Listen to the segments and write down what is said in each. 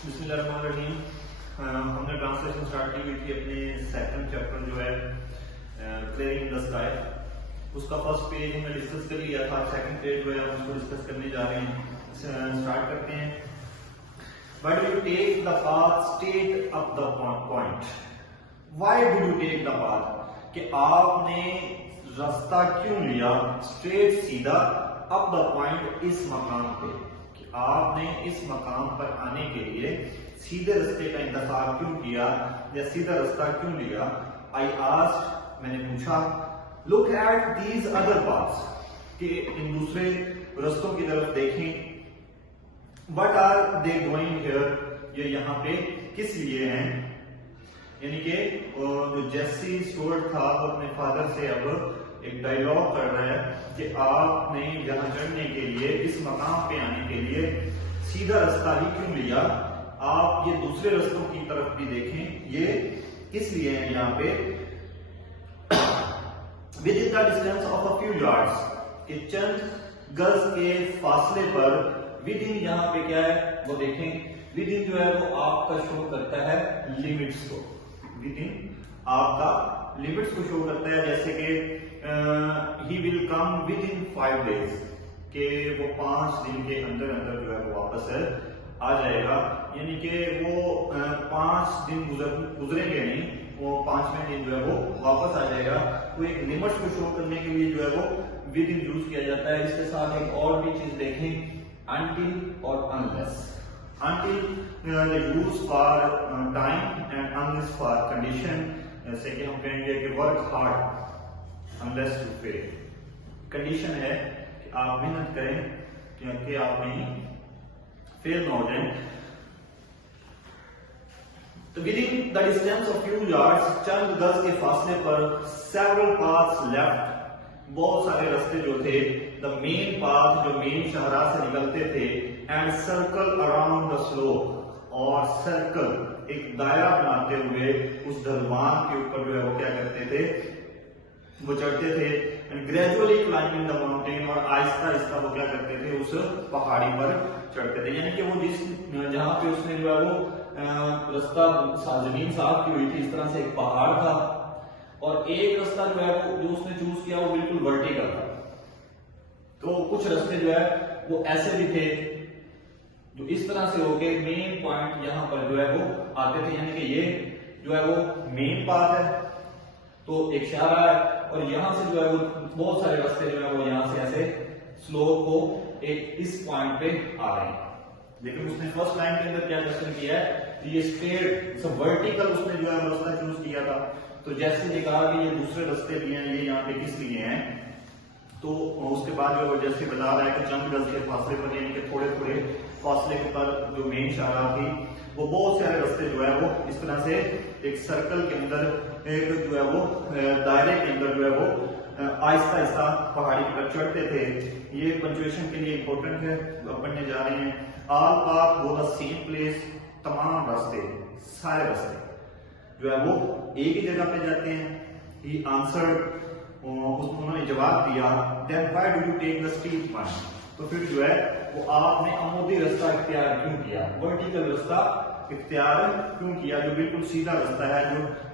बिस्मिल्लाहिर्रहमानिर्रहीम। हमने translation start की हुई थी अपने सेकंड चैप्टर जो है क्लियरिंग द स्काई। उसका फर्स्ट पेज हमने डिस्कस कर लिया था। सेकंड पेज जो है हम उसको डिस्कस करने जा रहे हैं। स्टार्ट करते हैं। Why do you take the path straight up the point? Why do you take the path, कि आपने रास्ता क्यों लिया स्ट्रेट सीधा अप द पॉइंट, इस मकाम पे, कि आपने इस मकाम पर आने के लिए सीधे रास्ते का इंतखाब क्यों किया या सीधा रास्ता क्यों लिया। आई आस्क्ड, मैंने पूछा, look at these other paths, कि इन दूसरे रास्तों की तरफ देखें। What are they going here, ये यहाँ पे किस लिए हैं। यानी कि जो जेसी स्टुअर्ट था वो अपने फादर से अब एक डायलॉग कर रहा है कि आपने यहाँ चढ़ने के लिए, इस मकाम पे आने के लिए सीधा रास्ता ही क्यों लिया। आप ये दूसरे रास्तों की तरफ भी देखें, ये किस लिए है यहाँ पे। With in the distance of a few yards, कि चंद गज के फासले पर, विद इन यहाँ पे क्या है वो देखें। विद इन जो है वो आपका शो करता है लिमिट्स को, विद इन आपका लिमिट्स को शो करता है। जैसे कि he will come with in 5 days, के वो 5 दिन के अंदर अंदर जो है वो वापस आ जाएगा। यानी कि वो 5 दिन गुजरेंगे नहीं, वो 5वें दिन जो है वो वापस आ जाएगा। तो एक लिमिट्स को शो करने के लिए जो है वो विद इन यूज किया जाता है। इसके साथ एक और भी चीज देखें, until और unless। until use for time and unless for condition. जैसे कि हम कहेंगे कि work hard unless you fail, condition है कि आप मेहनत करें क्योंकि आप नहीं फेल ना हो जाए। तो within the distance of few yards, चंद गज के फासले पर, सेवरल पाथ्स लेफ्ट, बहुत सारे रास्ते जो थे, द मेन पाथ जो मेन शाहराह से निकलते थे, and circle around the slope, और सर्कल एक दायरा बनाते हुए उस ढलवान के ऊपर जो है वो क्या करते थे, वो चढ़ते थे। And gradually climbing the mountain, और आहिस्ता आहिस्ता वो क्या करते थे, उस पहाड़ी पर चढ़ते थे। यानी कि वो जिस जहां पे उसने जो है वो रास्ता जमीन साफ की हुई थी, इस तरह से एक पहाड़ था, और एक रास्ता जो है वो जो उसने चूज किया वो बिल्कुल वर्टिकल था। तो कुछ रास्ते जो है वो ऐसे भी थे जो इस तरह से होके मेन पॉइंट यहां पर जो है वो आते थे। यानी कि ये जो है वो मेन पाथ है, तो एक शाहराह है, और यहां से जो है वो बहुत सारे रास्ते जो है वो यहां से ऐसे स्लोप को एक इस पॉइंट पे आ रहे हैं। लेकिन उसने फर्स्ट लाइन के अंदर क्या क्वेश्चन किया है, ये स्ट्रेट वर्टिकल उसने जो है रास्ता चूज किया था। तो जैसे निकाल कि ये दूसरे रास्ते भी हैं, ये यहाँ पे किस लिए हैं। तो उसके बाद जो जैसे बता रहा है कि चंद गज के फासले पर, यानी कि थोड़े थोड़े फासले के पर जो मेन शाहराह थी, वो बहुत सारे रास्ते जो है वो इस तरह से एक सर्कल के अंदर, एक जो है वो दायरे के अंदर जो है वो आहिस्ता आहिस्ता पहाड़ी पर चढ़ते थे। ये पंक्चुएशन के लिए इंपॉर्टेंट है, पढ़ने जा रहे हैं। All path go the same place, तमाम रास्ते, सारे रास्ते जो है वो एक ही जगह पे जाते हैं। ही आंसर्ड, उन्होंने जवाब दिया, then why do you take the steep one, तो फिर जो है वो आपने अमूदी रास्ता इख्तियार क्यों किया, वर्टिकल रास्ता इख्तियार क्यों किया, जो बिल्कुल सीधा रास्ता है,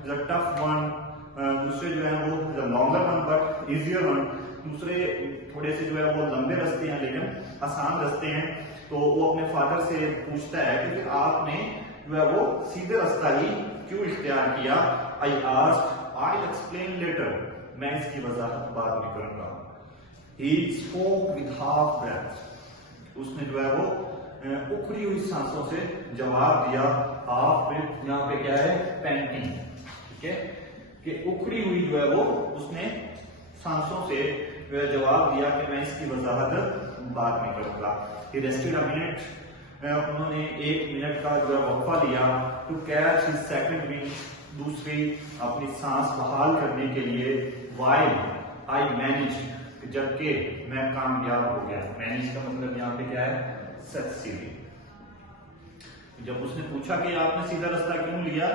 जो टफ वन। दूसरे जो है वो longer one but easier one, दूसरे थोड़े से जो है वो लंबे रास्ते हैं लेकिन आसान रास्ते हैं। तो वो अपने फादर से पूछता है कि आपने जो है वो सीधे रास्ता ही क्यों इख्तियार किया। I asked, I explain later, मैं इसकी वजाहत बाद में करूंगा। He spoke with half breath, उसने जो है वो उखड़ी हुई सांसों से जवाब दिया। हाफ ब्रेथ यहाँ पे क्या है, पैंटिंग, ठीक है, कि उखड़ी हुई जो है वो उसने सांसों से जवाब दिया कि मैं इसकी वजाहत बाद में करूंगा। ही रेस्टेड अ मिनट, उन्होंने 1 मिनट का जो है वक्फा लिया, to catch his second wind, दूसरी अपनी सांस बहाल करने के लिए। वाइल आई मैनेज, जबकि मैं कामयाब हो गया। मैनेज का मतलब यहाँ पे क्या है, सक्सीड। जब उसने पूछा कि आपने सीधा रास्ता क्यों लिया,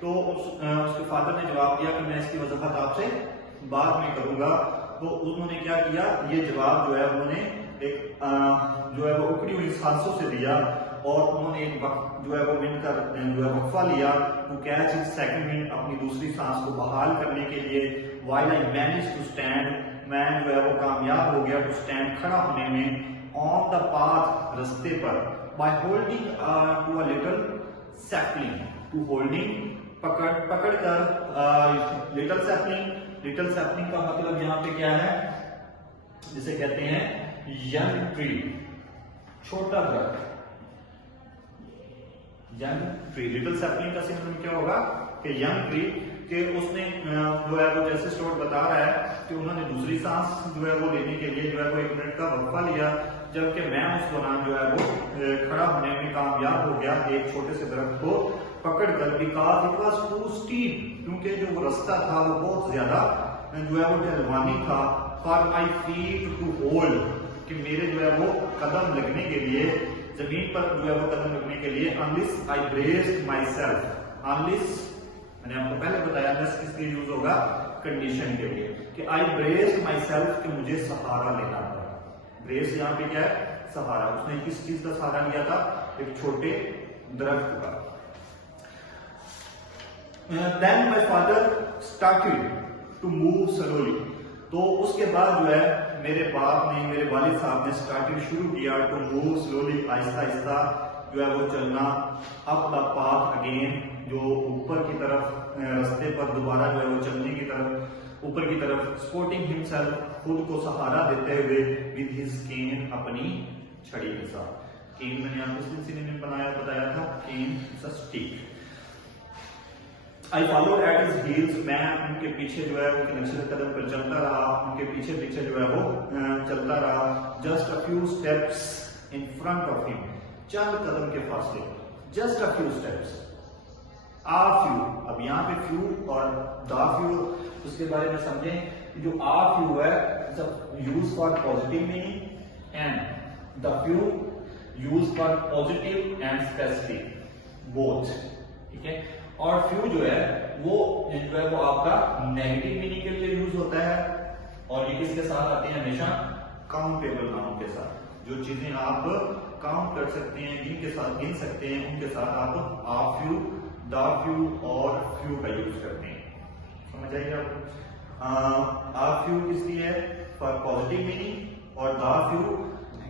तो उसके फादर ने जवाब दिया कि मैं इसकी वजाहत आपसे बाद में करूंगा। तो उन्होंने क्या किया, ये जवाब जो है उन्होंने एक जो है वो उखड़ी हुई सांसों से दिया और उन्होंने एक वक्त जो है वो मिलकर जो है वक्फा लिया to catch his second wind, अपनी दूसरी सांस को बहाल करने के लिए। While I manage to stand, मैं जो है वो कामयाब हो गया टू स्टैंड, खड़ा होने में, ऑन द पाथ, रास्ते पर, by holding to a little sapling, to holding पकड़ कर लिटिल सैपलिंग। लिटिल सैपलिंग का मतलब यहाँ पे क्या है, जिसे कहते हैं यंग ट्री, छोटा दरख्त, यंग ट्री। लिटिल सैपलिंग का सिंबल क्या होगा कि यंग ट्री, कि उसने जो है वो जैसे स्टोर बता रहा है कि उन्होंने दूसरी सांस जो है वो लेने के लिए जो है वो 1 मिनट का वक्फा लिया, जबकि मैं उस दौरान जो है वो खड़ा होने में कामयाब हो गया एक छोटे से दरख्त को पकड़कर, because it was too steep, क्योंकि जो वो रास्ता था वो बहुत ज्यादा जो है वो ढलवानी था। For my feet to hold, कि मेरे जो है वो कदम लगने के लिए, जमीन पर जो है वो कदम लगने के लिए, unless I braced my self, unless मैंने आपको पहले बताया था किसके यूज होगा, कंडीशन के लिए, कि आई ब्रेस्ड माई सेल्फ, कि मुझे सहारा लेना पड़ा। ब्रेस यहाँ पे क्या है, सहारा। उसने किस चीज का सहारा लिया था, एक छोटे दरख्त का। Then my father started to move slowly, तो उसके बाद जो है मेरे बाप ने, मेरे वालिद साहब ने स्टार्टेड शुरू किया to move slowly, Aahista Aahista जो है वो चलना, अप द पाथ अगेन, जो ऊपर की तरफ रास्ते पर दोबारा जो है वो चलने की तरफ, ऊपर की तरफ, सपोर्टिंग हिमसेल्फ, खुद को सहारा देते हुए, विद हिज केन, अपनी छड़ी के साथ। केन मैंने आपको सिलसिले में बताया था, cane is a stick. I followed at his heels, मैं उनके पीछे जो है उनके नक्शे कदम पर चलता रहा, उनके पीछे पीछे जो है वो चलता रहा। Just a few steps in front of him, चंद कदम के फासले, just a few steps, a few. अब यहाँ पे फ्यू और द फ्यू, उसके बारे में समझें। जो आ फ्यू है use for positive meaning and the few use for positive and specific both, ठीक है। और फ्यू जो है वो आपका नेगेटिव मीनिंग के लिए यूज होता है, और ये किसके साथ आते हैं, हमेशा काउंटेबल नाउन के साथ। जो चीजें आप काउंट कर सकते हैं, जिनके साथ गिन सकते हैं, उनके साथ आप आ फ्यू, द फ्यू और फ्यू का यूज करते हैं। समझ आइए आप। आ फ्यू किसकी है, फॉर पॉजिटिव मीनिंग, और the few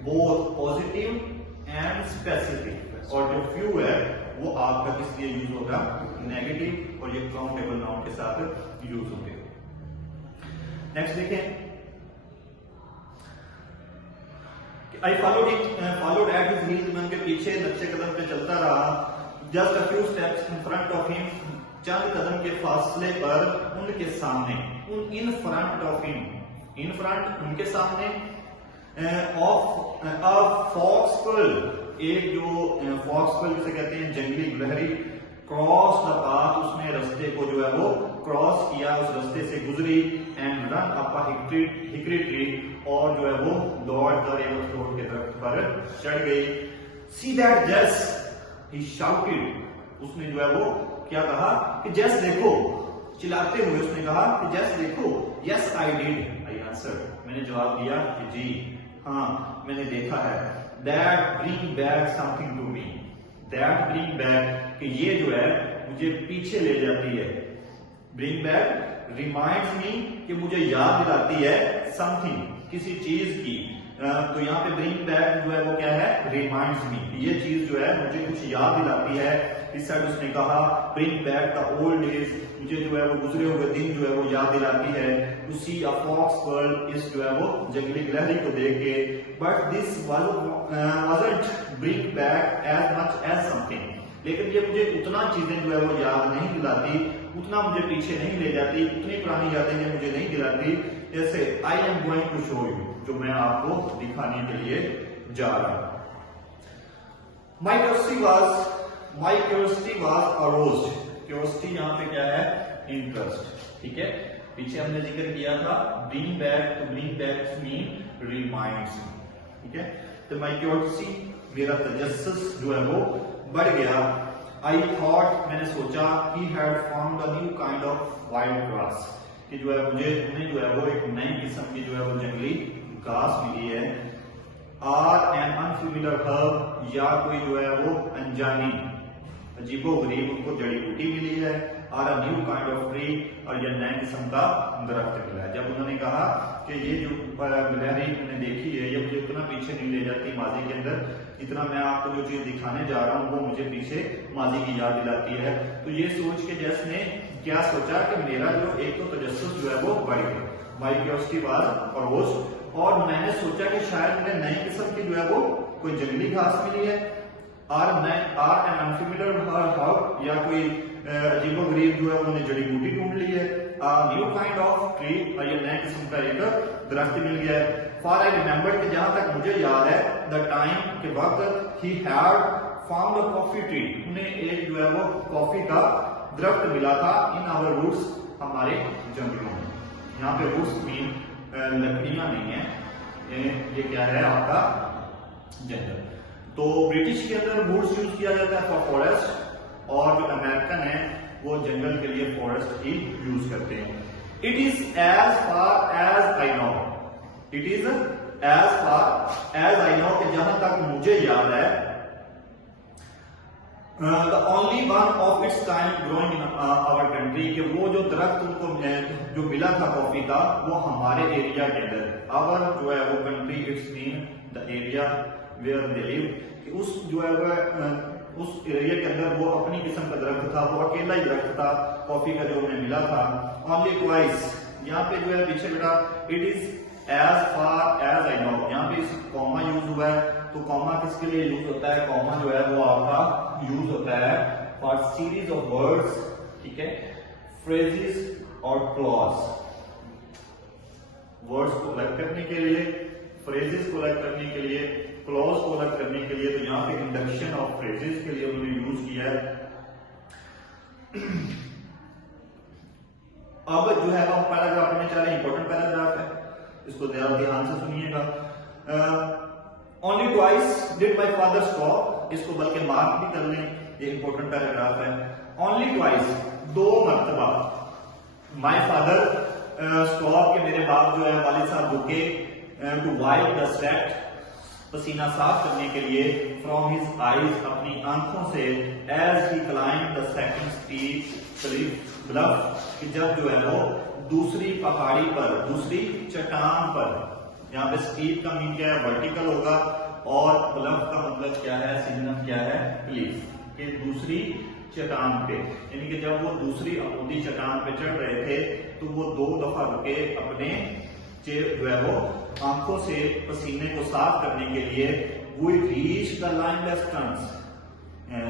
both positive and specific, और जो फ्यू है वो आपका किस लिए यूज होगा, नेगेटिव, और ये काउंटेबल नाउन के साथ यूज होंगे। नेक्स्ट देखें, I followed at his heels, मैं उनके पीछे नक्शे कदम पे चलता रहा। Just a few steps in front of him, चंद कदम के फासले पर उनके सामने, in front of him, in front उनके सामने, ऑफ अ फॉक्सफुल, एक जो फॉक्सफुल जिसे कहते हैं जंगली गिलहरी, क्रॉस द पाथ, उसने रास्ते को जो है वो क्रॉस किया, उस रास्ते से गुजरी, and run up a hickory tree, और जो है वो दौड़ कर एक अखरोट के दरख्त पर चढ़ गई। सी दैट जेस, ही शाउटेड, उसने जो है वो क्या कहा कि जेस देखो, चिल्लाते हुए उसने कहा कि जेस देखो। Yes I did, I answer, मैंने जवाब दिया कि जी हाँ मैंने देखा है। That bring back something to me, that bring back, कि ये जो है मुझे पीछे ले जाती है। ब्रिंग बैक रिमाइंड्स मी, कि मुझे याद दिलाती है, समथिंग, किसी चीज की। तो यहाँ पे ब्रिंग बैक जो है वो क्या है, रिमाइंड्स मी, ये चीज जो है मुझे कुछ याद दिलाती है। इस साइड उसने कहा bring back the old days, मुझे जो है वो गुजरे हुए दिन जो है वो याद दिलाती है। To see a fox girl, इस जो है वो जंगली गिलहरी को देख के। But this wasn't bring back as much as something, लेकिन ये मुझे उतना चीजें जो है वो याद नहीं दिलाती, उतना मुझे पीछे नहीं ले जाती, उतनी पुरानी यादें ये मुझे नहीं दिलाती, जैसे I am going to show you, जो मैं आपको दिखाने के लिए जा रहा हूं। My curiosity was aroused, curiosity यहाँ पे क्या है, इंटरेस्ट, ठीक है। पीछे हमने जिक्र किया था bring back, to bring back mean reminds, ठीक है। तो माई क्यूरियोसिटी, मेरा तजस्सुस जो है वो बढ़ गया। आई थॉट, मैंने सोचा, he had found a new kind of wild grass, कि जो है मुझे उन्हें जो है वो एक नई किस्म की जो है वो जंगली घास मिली है। आर एन अनफेमिलियर हर्ब, या कोई जो है वो अनजानी अजीबो गरीब उनको जड़ी बूटी मिली है, और a new kind of tree, और यह नए किस्म का दरख्त मिला है। जब उन्होंने कहा कि ये जो लहरी मैंने देखी है ये मुझे उतना पीछे नहीं ले जाती माजी के अंदर, इतना मैं आपको जो चीज दिखाने जा रहा हूँ वो मुझे पीछे माजी की याद दिलाती है। तो ये सोच के जैस ने क्या सोचा कि मेरा जो एक तो तजस्सुस जो है वो बढ़ गया, माई क्यूरियोसिटी वाज अरोज्ड, और मैंने सोचा कि शायद मुझे नई किस्म की जो है वो कोई जंगली घास मिली है, आर एन अनफेमिलियर हर्ब, या कोई अजीबो गरीब जो है उन्होंने जड़ी बूटी ढूंढ ली है, न्यू काइंड ऑफ ट्री, और ये नए किस्म का एक दरख्त मिल गया है। फॉर आई रिमेंबर कि जहां तक मुझे याद है, द टाइम के वक्त he had found a coffee tree, उन्हें एक जो है वो कॉफी का दरख्त मिला था इन आवर रूट्स, हमारे जंगलों में। यहाँ पे रूट्स मीन लकड़ियां नहीं है, ये क्या है आपका जंगल। तो ब्रिटिश के अंदर वुड्स यूज किया जाता है फॉर फॉरेस्ट, और जो अमेरिकन है वो जंगल के लिए फॉरेस्ट ही यूज करते हैं। It is as far as I know, it is as far as I know, कि जहां तक मुझे याद है, the only one of its kind growing in our country, कि वो जो दरख्त उनको जो मिला था कॉफी का वो हमारे एरिया के अंदर, आवर जो है वो country it's mean the area where they live, कि उस जो है वह उस एरिया के अंदर वो अपनी किस्म का दरख्त था, वो अकेला ही दरख्त था कॉफी का जो उन्हें मिला था। ओनली ट्वाइस, यहाँ पे जो है पीछे बेटा it is as far as I know, यहाँ पे इस कॉमा यूज हुआ है, तो कॉमा किसके लिए यूज होता है, कॉमा जो है वो आपका यूज होता है फॉर सीरीज ऑफ वर्ड्स, ठीक है, फ्रेजेस और क्लॉज, वर्ड्स को अलग करने के लिए, फ्रेजेस को अलग करने के लिए, क्लॉज को अलग करने के लिए। तो यहाँ पे इंडक्शन ऑफ फ्रेजेस के लिए उन्होंने यूज किया है। अब जो है वो पैराग्राफ में जा रहे इंपॉर्टेंट पैराग्राफ है, इसको ज्यादा ध्यान से सुनिएगा। Only twice did my father stop, इसको बल्कि मार्क भी कर लें, ये इंपॉर्टेंट पैराग्राफ है। ओनली ट्वाइस, दो मर्तबा, माय फादर स्टॉप, के मेरे बाप जो है वालिद साहब रुके, टू वाइप द स्वेट, पसीना साफ करने के लिए, फ्रॉम हिज आईज, अपनी आंखों से, as he climb the second steep bluff, कि जब जो है वो दूसरी पहाड़ी पर, दूसरी चट्टान पर, यहाँ पे स्टीप का मीन क्या है, वर्टिकल होगा, और ब्लफ का मतलब क्या है, सिग्नम क्या है, क्लिफ, कि दूसरी चट्टान पे, यानी कि जब वो दूसरी अमूदी चट्टान पे चढ़ रहे थे तो वो 2 दफा रुके अपने जो है वो आंखों से पसीने को साफ करने के लिए। We reached the limeless trunks,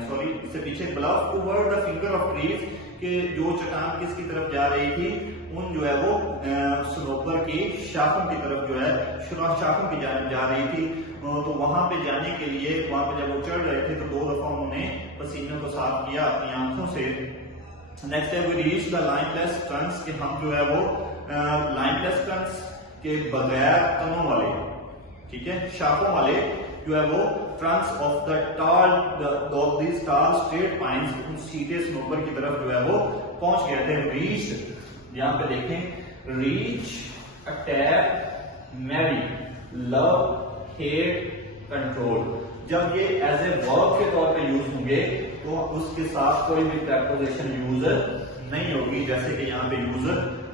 sorry इससे पीछे bluff toward the finger of trees, कि जो चट्टान किसकी तरफ जा रही थी, उन जो है वो सनोबर की शाखों की तरफ जो है शाखों की जानब जा रही थी। तो वहां पे जाने के लिए, वहां पे जब वो चढ़ रहे थे तो 2 दफा उन्होंने पसीने को साफ किया अपनी आंखों से। नेक्स्ट है वी रीच द लाइनलेस ट्रंक्स, कि हम जो है वो लाइनलेस ट्रंक्स के बगैर तनों वाले, ठीक है, शाखों वाले जो है वो ट्रंक्स ऑफ द टाल दीज टाल स्ट्रेट पाइन्स, उन सीधे सनोबर की तरफ जो है वो पहुंच गए थे। रीच, यहां पे देखें, reach, attack, marry, love, hate, control, जब ये एज ए वर्ब के तौर पे यूज होंगे तो उसके साथ कोई भी प्रेपोजिशन यूज नहीं होगी, जैसे कि यहाँ पे यूज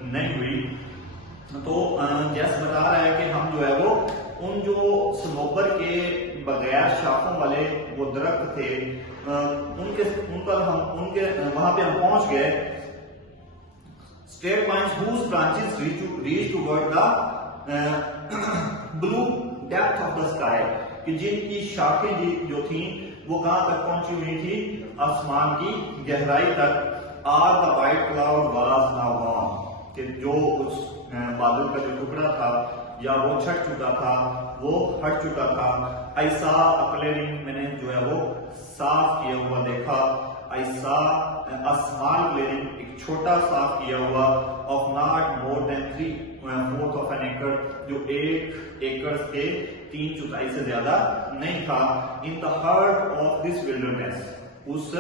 नहीं हुई। तो जैसे बता रहा है कि हम जो है वो उन जो सनोबर के बगैर शाखों वाले वो दरख्त थे, उनके वहां पे हम पहुंच गए। Straight pines whose branches reach toward the blue depth of the sky, कि जिनकी शाखें जो थी वो कहां तक पहुंची हुई थी, आसमान की गहराई तक। Are the white cloud was now gone, कि जो उस बादल का जो टुकड़ा था या वो छट चुका था, वो हट चुका था। आई सा क्लियरिंग, मैंने जो है वो साफ किया हुआ देखा। आई सा अ स्मॉल क्लियरिंग, एक छोटा साफ किया हुआ, of not more than 3/4 of an acre, जो 1 एकड़ के 3/4 से ज्यादा नहीं था। In the heart of this wilderness, उस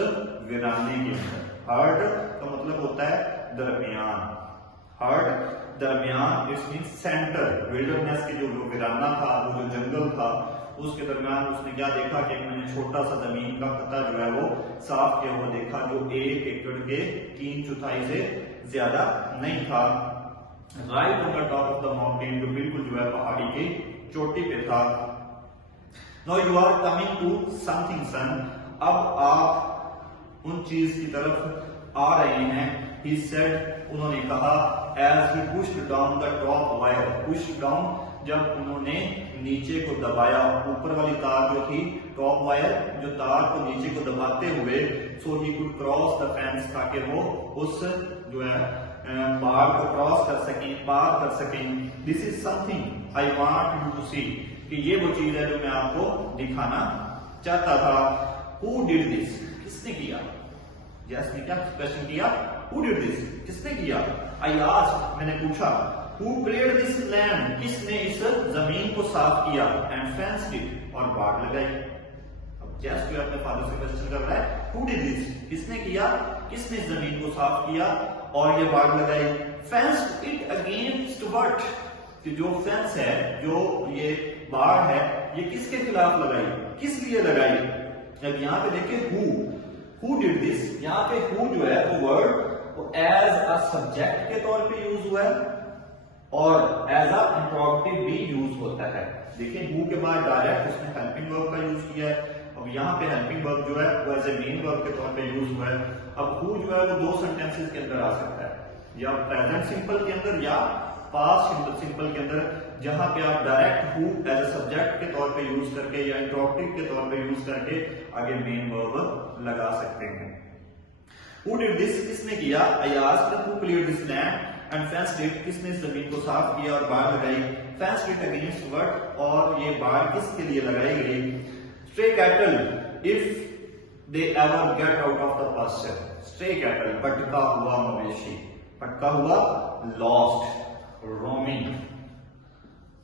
वीराने के अंदर। हार्ट का मतलब होता है दरमियान, हार्ट दरमियान, इट्स मीन सेंटर। विल्डरनेस के जो वीराना था, वो जो जंगल था, उसके दरमियान उसने क्या देखा कि मैंने छोटा सा जमीन का कता जो है वो साफ किया हुआ देखा, जो 1 एकड़ के 3/4 से ज्यादा नहीं था। Right on the top of the mountain, जो बिल्कुल जो है पहाड़ी की चोटी पे था। Now you are coming to something soon, अब आप उन चीज की तरफ आ रहे हैं। ही सेड, उन्होंने कहा, as he pushed down the top wire, push down जब उन्होंने नीचे को दबाया, ऊपर वाली तार जो थी टॉप वायर, जो तार को नीचे को दबाते हुए, so he could cross the fence, ताकि वो उस जो है बाड़ को क्रॉस कर सकें, पार कर सकें। This is something I want you to see, कि ये वो चीज है जो मैं आपको दिखाना चाहता था। हु डिड दिस, किसने किया? यस ने क्या क्वेश्चन किया? हु डिड दिस, किसने किया? आई आस्क्ड, मैंने पूछा। हु क्लियर्ड दिस लैंड, किसने इस जमीन को साफ किया? एंड फेंस्ड इट, और बाड़ लगाई। अब जस्ट जो अपने फादर से क्वेश्चन कर रहा है, हु डिड दिस, किसने किया, किसने इस जमीन को साफ किया और ये बाड़ लगाई? फेंस्ड इट अगेंस्ट व्हाट, कि जो फेंस है, जो ये बाड़ है, ये किसके खिलाफ लगाई, किस लिए लगाई? अब यहाँ पे देखिए हु डिड दिस, यहाँ पे हु जो है वो वर्ड एज अ सब्जेक्ट के तौर पे यूज हुआ है और एज अ इंट्रोगेटिव भी यूज होता है। देखिए हु के बाद डायरेक्ट उसने हेल्पिंग वर्ब का यूज किया है। अब यहाँ पे हेल्पिंग वर्ब जो है वो एज ए मेन वर्ब के तौर पे यूज हुआ है। अब हु जो है वो 2 सेंटेंसेस के अंदर आ सकता है, या प्रेजेंट सिंपल के अंदर या पास्ट सिंपल के अंदर, जहां पे आप direct who as a subject के तौर पे यूज करके या इंट्रोगेटिव के तौर पे यूज करके आगे मेन वर्ब लगा सकते हैं। हु डिड दिस, किसने किया? I asked who cleared this land and fenced it, किसने इस जमीन को साफ किया और बाड़ लगाई? फेंस्ड इट अगेंस्ट व्हाट, और ये बाड़ किसके लिए लगाई गई? Stray cattle if they ever get out of the pasture, stray cattle भटका हुआ मवेशी, भटका हुआ लॉस्ट, रोमिंग,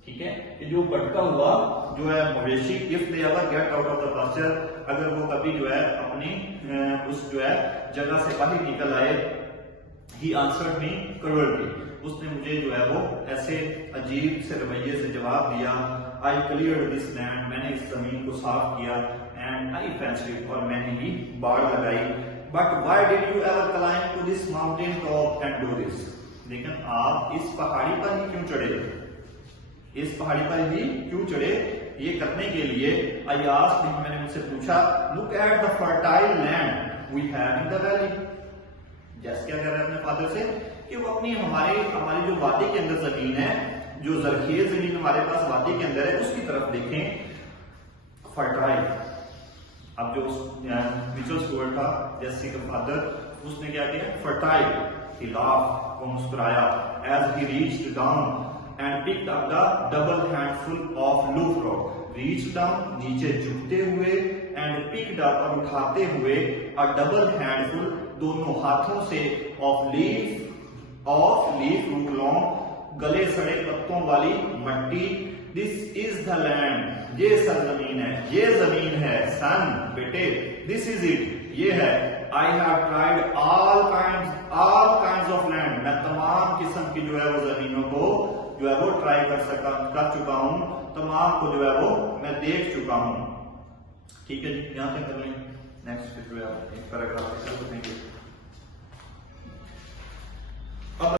ठीक है, कि जो भटका हुआ जो है मवेशी, if they ever get out of the pasture, अगर वो कभी जो है अपनी उस जो है जगह से बाहर निकल आए। ही आंसर्ड मी कवर्डली, उसने मुझे जो है वो ऐसे अजीब से रवैये से जवाब दिया। आई क्लियर्ड दिस लैंड, मैंने इस जमीन को साफ किया। एंड आई फेंस्ड इट, और मैंने ही बाड़ लगाई। But why did you ever climb to this mountain top and do this, लेकिन आप इस पहाड़ी पर ही क्यों चढ़े, इस पहाड़ी पर ही क्यों चढ़े? ये करने के लिए आई आस्क्ड, मैंने मुझसे पूछा, look at the fertile land we have in the valley. जैसे क्या कह रहे हैं अपने फादर से कि वो अपनी हमारी जो वादी के अंदर जमीन है, जो जरखेज जमीन हमारे पास वादी के अंदर है, उसकी तरफ देखें। फर्टाइल, अब जो मिचेल स्टुअर्ट था जैसे का फादर, उसने क्या किया? फर्टाइल, ही लाफ्ड, वो मुस्कुराया। As he reached down and picked up the double handful of loaf rock, reach down नीचे झुकते हुए, एंड पिक्ड अप और उठाते हुए, अ डबल हैंडफुल दोनों हाथों से, ऑफ लीफ रूट लॉन्ग, गले सड़े पत्तों वाली मट्टी। दिस इज द लैंड, ये सरजमीन है, ये जमीन है। सन, बेटे, दिस इज इट, ये है। I have tried all kinds of land, मैं तमाम किस्म की जो है वो जमीनों को जो है वो ट्राई कर चुका हूं, तमाम को जो है वो मैं देख चुका हूं। ठीक है जी, यहां तक कर लें। नेक्स्ट जो है एक पैराग्राफ।